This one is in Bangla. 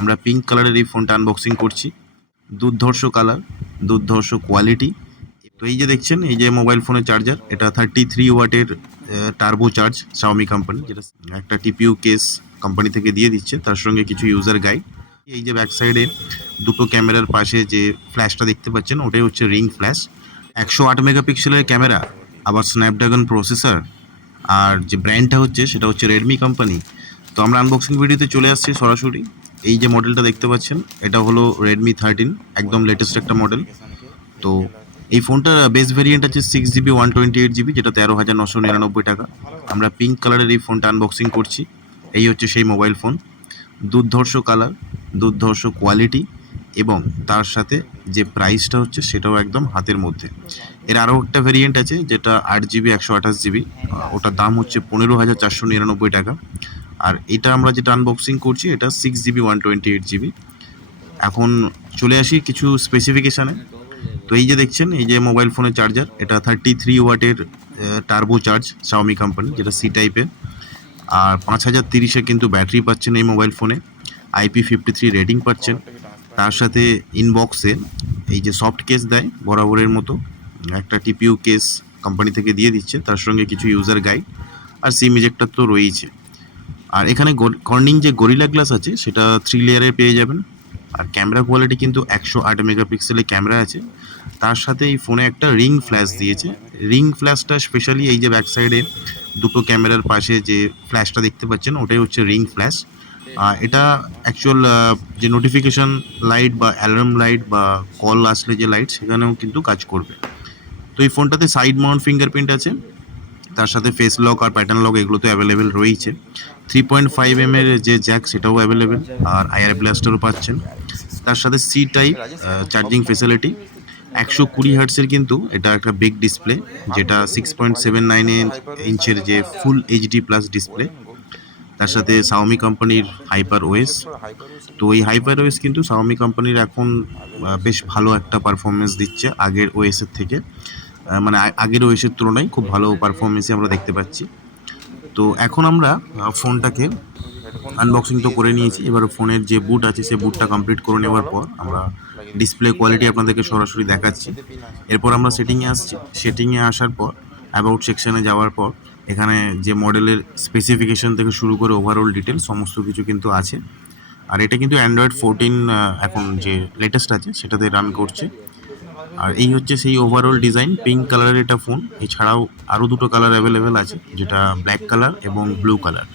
আমরা পিঙ্ক কালারের এই ফোনটা আনবক্সিং করছি। দুর্ধর্ষ কালার দুর্ধর্ষ কোয়ালিটি তো এই যে দেখছেন, এই যে মোবাইল ফোনের চার্জার এটা থার্টি থ্রি ওয়াটের টার্বো চার্জ শাওমি কোম্পানি যেটা একটা টিপিউ কেস কোম্পানি থেকে দিয়ে দিচ্ছে, তার সঙ্গে কিছু ইউজার গাইড এই যে ব্যাক সাইডে দুটো ক্যামেরার পাশে যে ফ্ল্যাশটা দেখতে পাচ্ছেন, ওটাই হচ্ছে রিং ফ্ল্যাশ একশো আট মেগাপিক্সেলের ক্যামেরা আবার স্ন্যাপড্রাগন প্রসেসর আর যে ব্র্যান্ডটা হচ্ছে, সেটা হচ্ছে রেডমি কোম্পানি তো আমরা আনবক্সিং ভিডিওতে চলে আসছি সরাসরি। এই যে মডেলটা দেখতে পাচ্ছেন, এটা হলো রেডমি থার্টিন একদম লেটেস্ট একটা মডেল তো এই ফোনটা বেস ভেরিয়েন্ট আছে six GB one twenty eight GB যেটা তেরো হাজার নশো নিরানব্বই টাকা। আমরা পিঙ্ক কালারের এই ফোনটা আনবক্সিং করছি। এই হচ্ছে সেই মোবাইল ফোন দুর্ধর্ষ কালার দুর্ধর্ষ কোয়ালিটি এবং তার সাথে যে প্রাইসটা হচ্ছে সেটাও একদম হাতের মধ্যে। এর আরও একটা ভেরিয়েন্ট আছে, যেটা আট জিবি একশো আঠাশ জিবি ওটার দাম হচ্ছে পনেরো হাজার চারশো নিরানব্বই টাকা। আর এটা আমরা যেটা আনবক্সিং করছি, এটা six GB one twenty eight GB এখন চলে আসি কিছু স্পেসিফিকেশানে তো এই যে দেখছেন, এই যে মোবাইল ফোনের চার্জার এটা থার্টি থ্রি ওয়াটের টার্বো চার্জ শাওমি কোম্পানি যেটা সি টাইপের আর পাঁচ হাজার তিরিশে কিন্তু ব্যাটারি পাচ্ছেন এই মোবাইল ফোনে আইপি ফিফটি থ্রি রেটিং পাচ্ছেন। তার সাথে ইনবক্সে এই যে সফট কেস দেয়, বরাবরের মতো, একটা টিপিউ কেস কোম্পানি থেকে দিয়ে দিচ্ছে, তার সঙ্গে কিছু ইউজার গাইড আর সিম ইজেক্টর তো রয়েইছে। আর এখানে কর্নিং যে গরিলা গ্লাস আছে, সেটা থ্রি লেয়ারের পেয়ে যাবেন। আর ক্যামেরা কোয়ালিটি কিন্তু একশো আট মেগাপিক্সেলের ক্যামেরা আছে। তার সাথে এই ফোনে একটা রিং ফ্ল্যাশ দিয়েছে। রিং ফ্ল্যাশটা স্পেশালি এই যে ব্যাক সাইডে দুটো ক্যামেরার পাশে যে ফ্ল্যাশটা দেখতে পাচ্ছেন, ওটাই হচ্ছে রিং ফ্ল্যাশ এটা অ্যাকচুয়াল যে নোটিফিকেশন লাইট বা অ্যালার্ম লাইট বা কল আসলে যে লাইট সেখানেও কিন্তু কাজ করবে। তো এই ফোনটাতে সাইড মাউন্ট ফিঙ্গারপ্রিন্ট আছে। তার সাথে ফেস লক আর প্যাটার্ন লক এগুলো তো অ্যাভেলেবেল রয়েছে থ্রি পয়েন্ট ফাইভ এম এর যে জ্যাক সেটাও অ্যাভেলেবেল আর আইআর ব্লাস্টারও পাচ্ছেন। তার সাথে সি টাইপ চার্জিং ফেসিলিটি একশো কুড়ি হার্টসের কিন্তু এটা একটা বিগ ডিসপ্লে যেটা সিক্স পয়েন্ট সেভেন নাইন ইঞ্চের যে ফুল এইচডি প্লাস ডিসপ্লে তার সাথে সাওমি কোম্পানির হাইপার ওয়েস তো এই হাইপার ওএস কিন্তু সাওমি কোম্পানির এখন বেশ ভালো একটা পারফরমেন্স দিচ্ছে আগের ওএসের থেকে। মানে আগের ওএসের তুলনায় খুব ভালো পারফরমেন্সই আমরা দেখতে পাচ্ছি। তো এখন আমরা ফোনটাকে আনবক্সিং তো করে নিয়েছি। এবার ফোনের যে বুট আছে, সে বুটটা কমপ্লিট করে নেওয়ার পর আমরা ডিসপ্লে কোয়ালিটি আপনাদেরকে সরাসরি দেখাচ্ছি। এরপর আমরা সেটিংয়ে আসছি। সেটিংয়ে আসার পর অ্যাবাউট সেকশনে যাওয়ার পর, এখানে যে মডেলের স্পেসিফিকেশন থেকে শুরু করে ওভারঅল ডিটেল সমস্ত কিছু কিন্তু আছে। আর এটা কিন্তু অ্যান্ড্রয়েড ফোরটিন এখন যে লেটেস্ট আছে, সেটাতে রান করছে। আর এই হচ্ছে সেই ওভারঅল ডিজাইন পিঙ্ক কালারের এটা ফোন এছাড়াও আরও দুটো কালার অ্যাভেলেবেল আছে, যেটা ব্ল্যাক কালার এবং ব্লু কালার